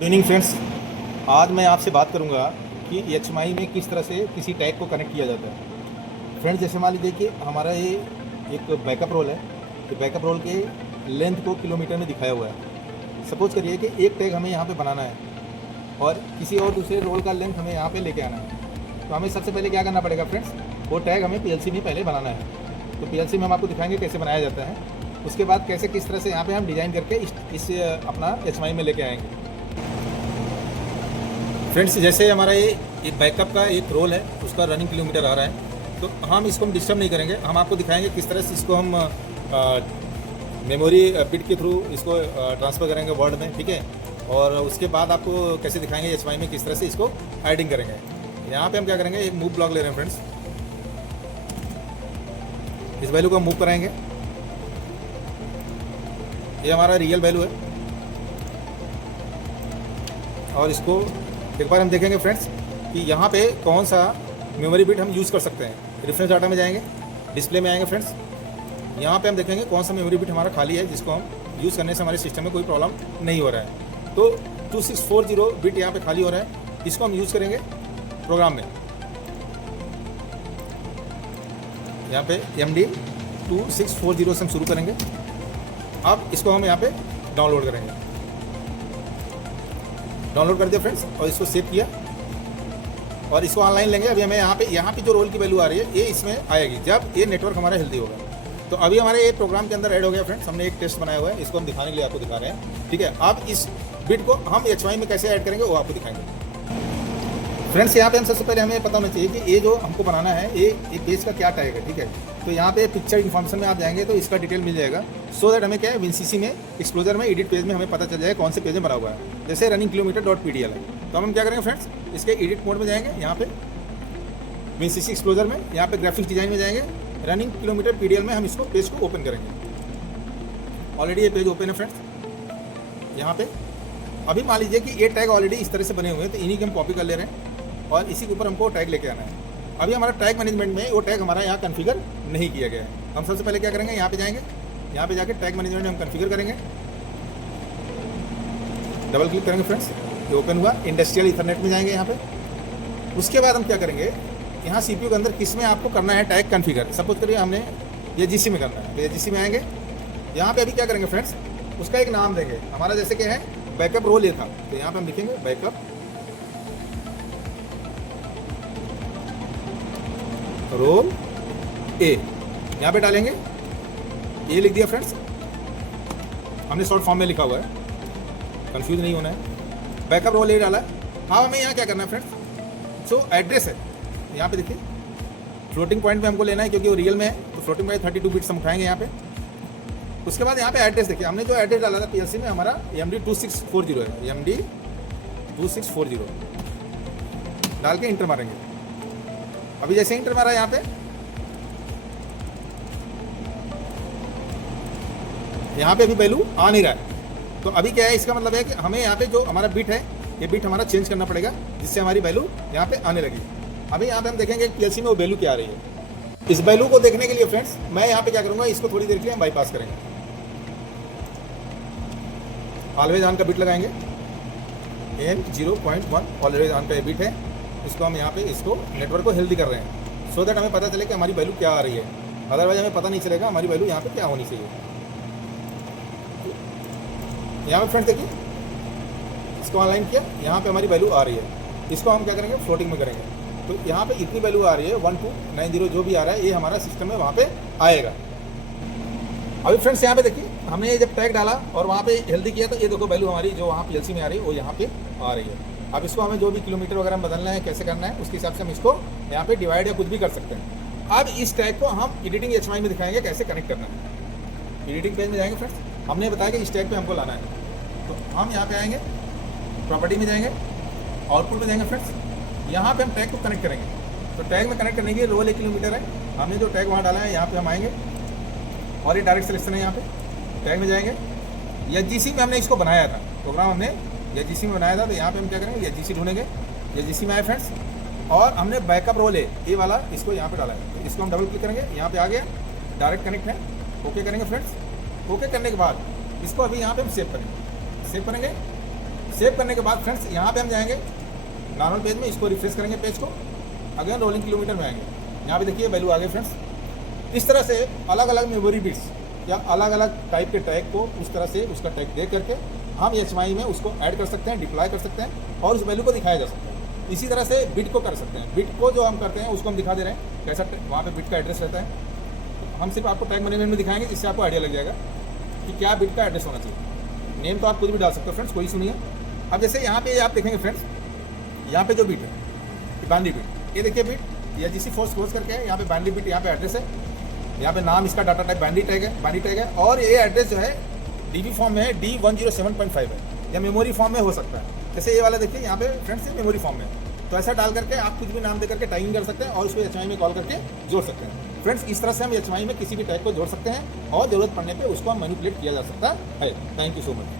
Good evening friends. आज मैं आपसे बात करूंगा कि HMI में किस तरह से किसी टैग को कनेक्ट किया जाता है। फ्रेंड्स, जैसे मान लीजिए कि हमारा ये एक बैकअप रोल है। तो बैकअप रोल के लेंथ को किलोमीटर में दिखाया हुआ है। सपोज करिए कि एक टैग हमें यहाँ पे बनाना है और किसी और दूसरे रोल का लेंथ हमें यहाँ पे लेके आना है। तो हमें सबसे पहले क्या करना पड़ेगा फ्रेंड्स, वो टैग हमें PLC में पहले बनाना है। तो PLC में हम आपको दिखाएंगे कैसे बनाया जाता है। उसके बाद कैसे किस तरह से यहाँ पे हम डिज़ाइन करके इस अपना HMI में लेके आएंगे। फ्रेंड्स, जैसे हमारा ये बैकअप का एक रोल है, उसका रनिंग किलोमीटर आ रहा है। तो हम इसको डिस्टर्ब नहीं करेंगे। हम आपको दिखाएंगे किस तरह से इसको हम मेमोरी बिट के थ्रू इसको ट्रांसफ़र करेंगे वर्ड में, ठीक है। और उसके बाद आपको कैसे दिखाएंगे HMI में किस तरह से इसको एडिंग करेंगे। यहाँ पे हम क्या करेंगे, एक मूव ब्लॉक ले रहे हैं फ्रेंड्स। इस वैल्यू को हम मूव कराएंगे। ये हमारा रियल वैल्यू है और इसको एक बार हम देखेंगे फ्रेंड्स कि यहाँ पे कौन सा मेमोरी बिट हम यूज़ कर सकते हैं। रेफरेंस डाटा में जाएंगे, डिस्प्ले में आएंगे फ्रेंड्स। यहाँ पे हम देखेंगे कौन सा मेमोरी बिट हमारा खाली है, जिसको हम यूज़ करने से हमारे सिस्टम में कोई प्रॉब्लम नहीं हो रहा है। तो 2640 बिट यहाँ पे खाली हो रहा है, इसको हम यूज़ करेंगे प्रोग्राम में। यहाँ पे MD 2640 से हम शुरू करेंगे। अब इसको हम यहाँ पे डाउनलोड करेंगे। डाउनलोड कर दिया फ्रेंड्स और इसको सेव किया और इसको ऑनलाइन लेंगे। अभी हमें यहाँ पे जो रोल की वैल्यू आ रही है ये इसमें आएगी जब ये नेटवर्क हमारा हेल्दी होगा। तो अभी हमारे ये प्रोग्राम के अंदर ऐड हो गया फ्रेंड्स। हमने एक टेस्ट बनाया हुआ है, इसको हम दिखाने के लिए आपको दिखा रहे हैं, ठीक है। अब इस बिट को हम HMI में कैसे ऐड करेंगे वो आपको दिखाएंगे। फ्रेंड्स, यहाँ पे हम सबसे पहले हमें पता होना चाहिए कि ये जो हमको बनाना है ये पेज का क्या टैग है, ठीक है। तो यहाँ पे पिक्चर इन्फॉर्मेशन में आप जाएंगे तो इसका डिटेल मिल जाएगा। सो दैट हमें क्या है, WinCC में एक्सप्लोजर में एडिट पेज में हमें पता चल जाएगा कौन से पेज में बना हुआ है। जैसे रनिंग kilometer.pdl है, तो हम क्या करेंगे फ्रेंड्स, इसके एडिट मोड में जाएंगे। यहाँ पे WinCC एक्सप्लोजर में, यहाँ पे ग्राफिक्स डिजाइन में जाएंगे। रनिंग kilometer.pdl में हम इसको पेज को ओपन करेंगे। ऑलरेडी ये पेज ओपन है फ्रेंड्स। यहाँ पे अभी मान लीजिए कि ये टैग ऑलरेडी इस तरह से बने हुए हैं, तो इन्हीं की हम कॉपी कर ले रहे हैं और इसी के ऊपर हमको टैग लेके आना है। अभी हमारा टैग मैनेजमेंट में वो टैग हमारा यहाँ कॉन्फ़िगर नहीं किया गया है। हम सबसे पहले क्या करेंगे, यहाँ पे जाएंगे। यहाँ पे जाके टैग मैनेजमेंट में हम कॉन्फ़िगर करेंगे। डबल क्लिक करेंगे फ्रेंड्स, ये ओपन हुआ। इंडस्ट्रियल ईथरनेट में जाएंगे यहाँ पे। उसके बाद हम क्या करेंगे, यहाँ CPU के अंदर किस में आपको करना है टैग कॉन्फ़िगर। सपोज करिए हमने ये GC में करना है, तो ये GC में आएंगे। यहाँ पे अभी क्या करेंगे फ्रेंड्स, उसका एक नाम देंगे। हमारा जैसे क्या है, बैकअप रोल ये था, तो यहाँ पे हम लिखेंगे बैकअप रोल A। यहाँ पे डालेंगे, ये लिख दिया फ्रेंड्स। हमने शॉर्ट फॉर्म में लिखा हुआ है, कंफ्यूज नहीं होना है। बैकअप रोल A डाला है। हाँ, हमें यहाँ क्या करना है फ्रेंड्स, जो एड्रेस है यहाँ पे देखिए, फ्लोटिंग पॉइंट पे हमको लेना है क्योंकि वो रियल में है। तो फ्लोटिंग पॉइंट 32 बिट्स हम उठाएंगे यहाँ पे। उसके बाद यहाँ पे एड्रेस देखिए, हमने जो एड्रेस डाला था PLC में हमारा MD 2640 है। MD 2640 डाल के इंटर मारेंगे। अभी जैसे इंटर मारा यहाँ पे, यहाँ पे अभी वैल्यू आ नहीं रहा है। तो अभी क्या है, इसका मतलब है कि हमें यहाँ पे जो हमारा बिट है, ये बिट हमारा चेंज करना पड़ेगा, जिससे हमारी वैल्यू यहाँ पे आने लगी। अभी यहाँ पे हम देखेंगे PLC में वो वैल्यू क्या आ रही है। इस वैल्यू को देखने के लिए फ्रेंड्स, मैं यहाँ पे क्या करूँगा, इसको थोड़ी देर के लिए हम बाईपास करेंगे। ऑलवेज ऑन का बिट लगाएंगे। N0.1 ऑलवेज ऑन का ये बिट है। इसको हम यहाँ पे इसको नेटवर्क को हेल्दी कर रहे हैं, सो दैट हमें पता चले कि हमारी वैल्यू क्या आ रही है। अदरवाइज हमें पता नहीं चलेगा हमारी वैल्यू यहाँ पे क्या होनी चाहिए। यहाँ पे फ्रेंड्स देखिए, इसको ऑनलाइन किया, यहाँ पे हमारी वैल्यू आ रही है। इसको हम क्या करेंगे, फ्लोटिंग में करेंगे। तो यहाँ पे इतनी वैल्यू आ रही है, 1290 जो भी आ रहा है, ये हमारा सिस्टम में वहाँ पे आएगा। अभी फ्रेंड्स यहाँ पे देखिए, हमने जब टैग डाला और वहाँ पे हेल्दी किया, तो ये देखो वैल्यू हमारी जो वहाँ PLC में आ रही है वो यहाँ पे आ रही है। अब इसको हमें जो भी किलोमीटर वगैरह बदलना है, कैसे करना है, उसके हिसाब से हम इसको यहाँ पे डिवाइड या कुछ भी कर सकते हैं। अब इस टैग को हम एडिटिंग HMI में दिखाएंगे कैसे कनेक्ट करना है। एडिटिंग पेज में जाएंगे फ्रेंड्स। हमने बताया कि इस टैग पे हमको लाना है, तो हम यहाँ पे आएंगे, प्रॉपर्टी में जाएंगे, आउटपुट में जाएंगे फ्रेंड्स। यहाँ पे हम टैग को कनेक्ट करेंगे। तो टैग में कनेक्ट करने के लिए रोल 1 किलोमीटर है। हमने जो टैग वहाँ डाला है, यहाँ पे हम आएंगे और ये डायरेक्ट सिलेक्शन है। यहाँ पे टैग में जाएंगे। या GC में हमने इसको बनाया था, प्रोग्राम हमने या GC में बनाया था। तो यहाँ पे हम क्या करेंगे, या GC ढूंढेंगे। या GC में आए फ्रेंड्स, और हमने बैकअप रोल है ये वाला, इसको यहाँ पे डाला है। तो इसको हम डबल क्लिक करेंगे, यहाँ पे आ गया, डायरेक्ट कनेक्ट है। ओके करेंगे फ्रेंड्स। ओके करने के बाद इसको अभी यहाँ पे हम सेव करेंगे। सेव करने के बाद फ्रेंड्स यहाँ पे हम जाएंगे नॉर्मल पेज में, इसको रिफ्रेश करेंगे पेज को, अगेन रोलिंग किलोमीटर में आएंगे, यहाँ पे देखिए वैल्यू आ गई फ्रेंड्स। इस तरह से अलग अलग मेमोरी बिट्स या अलग अलग टाइप के टैग को उस तरह से उसका टैग दे करके हम HMI में उसको ऐड कर सकते हैं, डिप्लॉय कर सकते हैं और उस वैल्यू को दिखाया जा सकता है। इसी तरह से बिट को कर सकते हैं। बिट को जो हम करते हैं उसको हम दिखा दे रहे हैं कैसा वहाँ पे बिट का एड्रेस रहता है। हम सिर्फ आपको टैग मैनेजमेंट में दिखाएंगे, जिससे आपको आइडिया लग जाएगा कि क्या बिट का एड्रेस होना चाहिए। नेम तो आप कुछ भी डाल सकते हो फ्रेंड्स, कोई सुनिए। अब जैसे यहाँ पे आप देखेंगे फ्रेंड्स, यहाँ पे जो बिट है बाइनरी बिट, ये देखिए बिट या जिसी फोर्स क्लोज करके है, यहाँ पे बाइनरी बिट, यहाँ पे एड्रेस है, यहाँ पे नाम इसका डाटा टाइप बाइनरी टैग है और ये एड्रेस जो है DB फॉर्म में है D107.5 है या मेमोरी फॉर्म में हो सकता है। जैसे ये वाला देखिए यहाँ पे फ्रेंड्स ये मेमोरी फॉर्म में है, तो ऐसा डाल करके आप कुछ भी नाम दे करके टाइपिंग कर सकते हैं और उसको HMI में कॉल करके जोड़ सकते हैं। फ्रेंड्स इस तरह से हम HMI में किसी भी टैग को जोड़ सकते हैं और जरूरत पड़ने पे उसको हम मैनिपुलेट किया जा सकता है। Thank you so much.